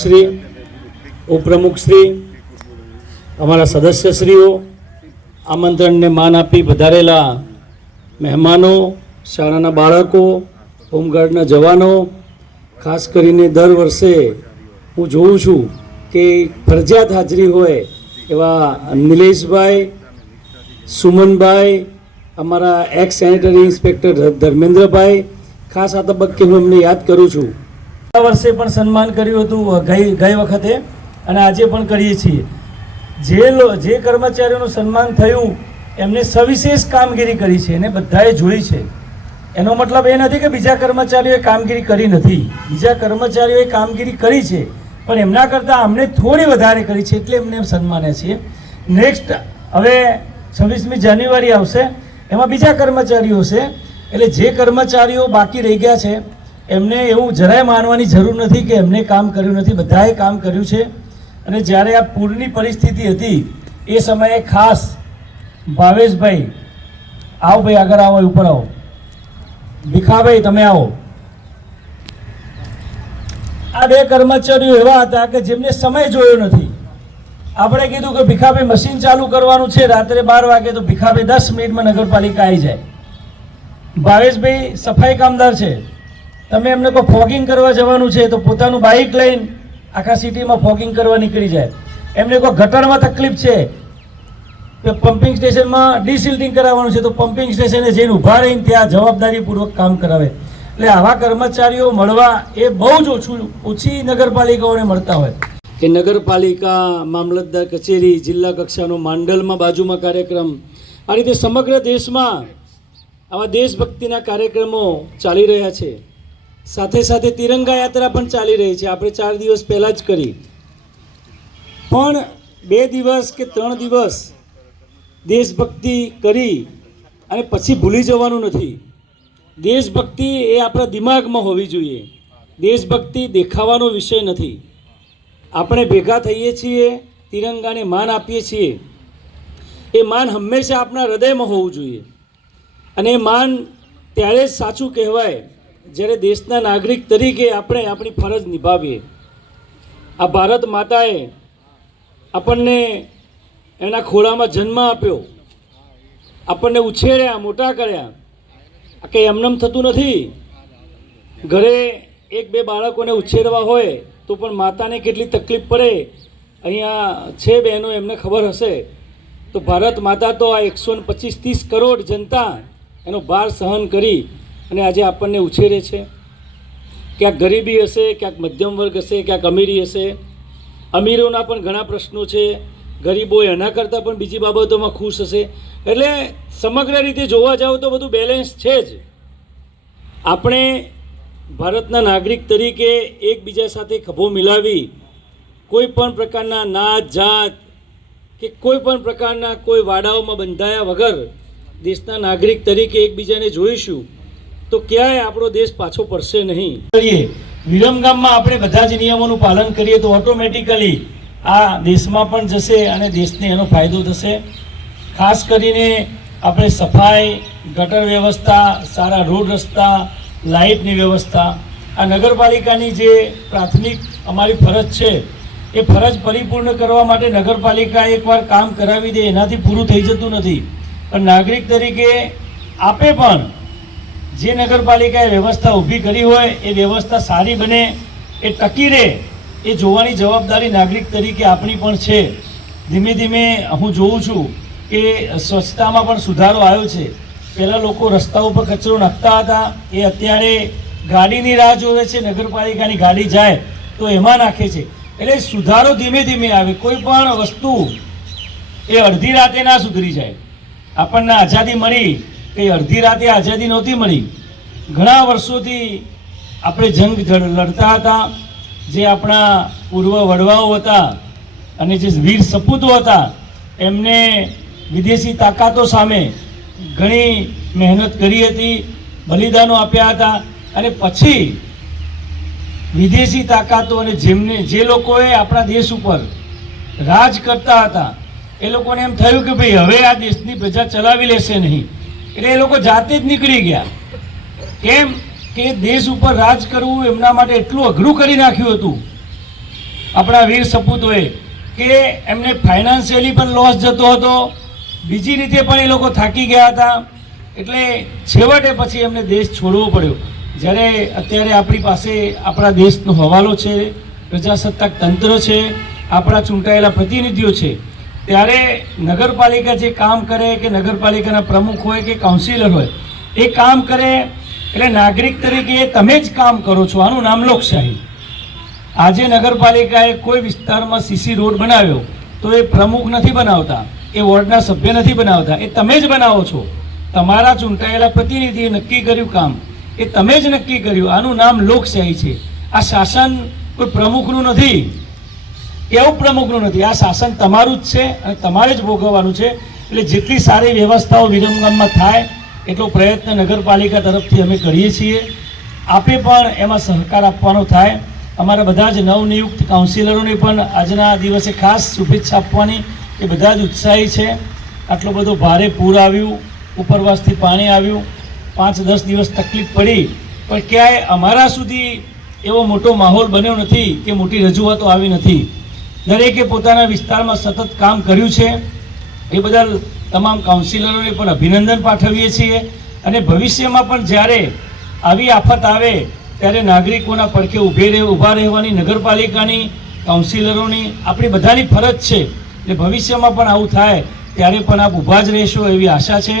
શ્રી ઉપપ્રમુખ શ્રી અમારા સદસ્યશ્રીઓ આમંત્રણને માન આપી પધારેલા મહેમાનો શાળાના બાળકો હોમગાર્ડના જવાનો ખાસ કરીને દર વર્ષે હું જોઉં છું કે ફરજિયાત હાજરી હોય એવા નિલેશભાઈ સુમનભાઈ અમારા એક્સ સેનેટરી ઇન્સ્પેક્ટર ધર્મેન્દ્રભાઈ ખાસ આ તબક્કે હું એમને યાદ કરું છું। આ વર્ષે પણ સન્માન કર્યું હતું ગઈ વખતે અને આજે પણ કરીએ છીએ। જે કર્મચારીઓનું સન્માન થયું એમને સવિશેષ કામગીરી કરી છે અને બધાએ જોઈ છે। એનો મતલબ એ નથી કે બીજા કર્મચારીઓએ કામગીરી કરી નથી, બીજા કર્મચારીઓએ કામગીરી કરી છે પણ એમના કરતાં અમને થોડી વધારે કરી છે એટલે એમને સન્માને છીએ। નેક્સ્ટ હવે 26મી જાન્યુઆરી આવશે, એમાં બીજા કર્મચારીઓ છે એટલે જે કર્મચારીઓ બાકી રહી ગયા છે એમને એવું જરાય માનવાની જરૂર નથી કે એમને કામ કર્યું નથી, બધાએ કામ કર્યું છે। અને જ્યારે આ પૂરની પરિસ્થિતિ હતી એ સમયે ખાસ ભાવેશભાઈ, આવો ભાઈ આગળ આવો, ઉપર આવો, ભીખાભાઈ તમે આવો। આ બે કર્મચારીઓ એવા હતા કે જેમને સમય જોયો નથી। આપણે કીધું કે ભીખાભાઈ મશીન ચાલુ કરવાનું છે રાત્રે 12 વાગે, તો ભીખાભાઈ 10 મિનિટમાં નગરપાલિકા આવી જાય। ભાવેશભાઈ સફાઈ કામદાર છે, તમે એમને કોઈ ફોગિંગ કરવા જવાનું છે તો પોતાનું બાઇક લઈને આખા સિટીમાં ફોગિંગ કરવા નીકળી જાય। એમને કોઈ ગટરમાં તકલીફ છે કે પમ્પિંગ સ્ટેશનમાં ડિસિલ્ટિંગ કરાવવાનું છે તો પમ્પિંગ સ્ટેશને જઈને ઊભા રહીને ત્યાં જવાબદારીપૂર્વક કામ કરાવે। એટલે આવા કર્મચારીઓ મળવા એ બહુ જ ઓછી નગરપાલિકાઓને મળતા હોય કે નગરપાલિકા, મામલતદાર કચેરી, જિલ્લા કક્ષાનો માંડલમાં બાજુમાં કાર્યક્રમ, આ રીતે સમગ્ર દેશમાં આવા દેશભક્તિના કાર્યક્રમો ચાલી રહ્યા છે। સાથે સાથે તિરંગા યાત્રા પણ ચાલી રહી છે, આપણે 4 દિવસ પહેલાં જ કરી, પણ 2 દિવસ કે 3 દિવસ દેશભક્તિ કરી અને પછી ભૂલી જવાનું નથી। દેશભક્તિ એ આપણા દિમાગમાં હોવી જોઈએ, દેશભક્તિ દેખાવાનો વિષય નથી। આપણે ભેગા થઈએ છીએ, તિરંગાને માન આપીએ છીએ, એ માન હંમેશા આપણા હૃદયમાં હોવું જોઈએ અને એ માન ત્યારે જ સાચું કહેવાય જ્યારે દેશના નાગરિક તરીકે આપણે આપણી ફરજ નિભાવીએ। આ ભારત માતાએ આપણને એના ખોળામાં જન્મ આપ્યો, આપણને ઉછેર્યા, મોટા કર્યા। આ કંઈ એમનેમ થતું નથી। ઘરે 1-2 બાળકોને ઉછેરવા હોય તો પણ માતાને કેટલી તકલીફ પડે, અહીંયા છે બહેનો એમને ખબર હશે। તો ભારત માતા તો આ 125-30 કરોડ જનતા એનો ભાર સહન કરી અને આજે આપણને ઉછેરે છે। ક્યાંક ગરીબી હશે, ક્યાંક મધ્યમ વર્ગ હશે, ક્યાંક અમીરી હશે। અમીરોના પણ ઘણા પ્રશ્નો છે, ગરીબો એના કરતાં પણ બીજી બાબતોમાં ખુશ હશે। એટલે સમગ્ર રીતે જોવા જાવ તો બધું બેલેન્સ છે જ। આપણે ભારતના નાગરિક તરીકે એકબીજા સાથે ખભો મિલાવી કોઈ પણ પ્રકારના નાત જાત કે કોઈ પણ પ્રકારના કોઈ વાડાઓમાં બંધાયા વગર દેશના નાગરિક તરીકે એકબીજાને જોઈશું તો ક્યાંય આપણો દેશ પાછો પડશે નહીં। વિરમગામમાં આપણે બધા જ નિયમોનું પાલન કરીએ તો ઓટોમેટિકલી આ દેશમાં પણ જશે અને દેશને એનો ફાયદો થશે। ખાસ કરીને આપણે સફાઈ, ગટર વ્યવસ્થા, સારા રોડ રસ્તા, લાઇટની વ્યવસ્થા, આ નગરપાલિકાની જે પ્રાથમિક અમારી ફરજ છે એ ફરજ પરિપૂર્ણ કરવા માટે નગરપાલિકા એકવાર કામ કરાવી દે એનાથી પૂરું થઈ જતું નથી, પણ નાગરિક તરીકે આપે પણ જે નગરપાલિકાએ વ્યવસ્થા ઊભી કરી હોય એ વ્યવસ્થા સારી બને, એ ટકી રહે, એ જોવાની જવાબદારી નાગરિક તરીકે આપણી પણ છે। ધીમે ધીમે હું જોઉં છું કે સ્વચ્છતામાં પણ સુધારો આવ્યો છે। પહેલાં લોકો રસ્તા ઉપર કચરો નાખતા હતા, એ અત્યારે ગાડીની રાહ જોવે છે, નગરપાલિકાની ગાડી જાય તો એમાં નાખે છે। એટલે સુધારો ધીમે ધીમે આવે। કોઈ પણ વસ્તુ એ અડધી રાતે ના સુધરી જાય। આપણને આઝાદી મળી કે અડધી રાતે આઝાદી નહોતી મળી, ઘણા વર્ષોથી આપણે જંગ લડતા હતા। જે આપણા પૂર્વ વડવાઓ હતા અને જે વીર સપૂતો હતા એમને વિદેશી તાકાતો સામે ઘણી મહેનત કરી હતી, બલિદાનો આપ્યા હતા અને પછી વિદેશી તાકાતો અને જે લોકોએ આપણા દેશ ઉપર રાજ કરતા હતા એ લોકોને એમ થયું કે ભાઈ હવે આ દેશની પ્રજા ચલાવી લેશે નહીં, એટલે એ લોકો જાતે જ નીકળી ગયા। કેમ કે દેશ ઉપર રાજ કરવું એમના માટે એટલું અઘરું કરી નાખ્યું હતું આપણા વીર સપૂતોએ કે એમને ફાઇનાન્શિયલી પણ લોસ જતો હતો, બીજી રીતે પણ એ લોકો થાકી ગયા હતા, એટલે છેવટે પછી એમને દેશ છોડવો પડ્યો. જ્યારે અત્યારે આપણી પાસે આપણા દેશનો હવાલો છે, પ્રજાસત્તાક તંત્ર છે, આપણા ચૂંટાયેલા પ્રતિનિધિઓ છે, ત્યારે નગરપાલિકા જે કામ કરે કે નગરપાલિકાના પ્રમુખ હોય કે કાઉન્સિલર હોય એ કામ કરે એટલે નાગરિક તરીકે તમે જ કામ કરો છો. આનું નામ લોકશાહી. આજે નગરપાલિકાએ કોઈ વિસ્તારમાં સીસી રોડ બનાવ્યો તો એ પ્રમુખ નથી બનાવતા, એ વોર્ડના સભ્ય નથી બનાવતા, એ તમે જ બનાવો છો. તમારા ચૂંટાયેલા પ્રતિનિધિએ નક્કી કર્યું કામ એ તમે જ નક્કી કર્યું. આનું નામ લોકશાહી છે. આ શાસન કોઈ પ્રમુખનું નથી, કેવું પ્રમુખનું નથી. આ શાસન તમારું જ છે અને તમારે જ ભોગવવાનું છે. એટલે જેટલી સારી વ્યવસ્થાઓ વિરમગામમાં થાય એટલો પ્રયત્ન નગરપાલિકા તરફથી અમે કરીએ છીએ. આપે પણ એમાં સહકાર આપવાનો થાય. અમારા બધા જ નવનિયુક્ત કાઉન્સિલરોને પણ આજના દિવસે ખાસ શુભેચ્છા આપવાની, એ બધા જ ઉત્સાહી છે. આટલો બધો ભારે પૂર આવ્યું, ઉપરવાસથી પાણી આવ્યું, 5-10 દિવસ તકલીફ પડી, પણ ક્યાંય અમારા સુધી એવો મોટો માહોલ બન્યો નથી કે મોટી રજૂઆતો આવી નથી. દરેકે પોતાના વિસ્તારમાં સતત કામ કર્યું છે. એ બદલ તમામ કાઉન્સિલરોને પણ અભિનંદન પાઠવીએ છીએ. અને ભવિષ્યમાં પણ જ્યારે આવી આફત આવે ત્યારે નાગરિકોના પડખે ઊભા રહેવાની નગરપાલિકાની, કાઉન્સિલરોની, આપણી બધાની ફરજ છે. એટલે ભવિષ્યમાં પણ આવું થાય ત્યારે પણ આપ ઊભા જ રહેશો એવી આશા છે.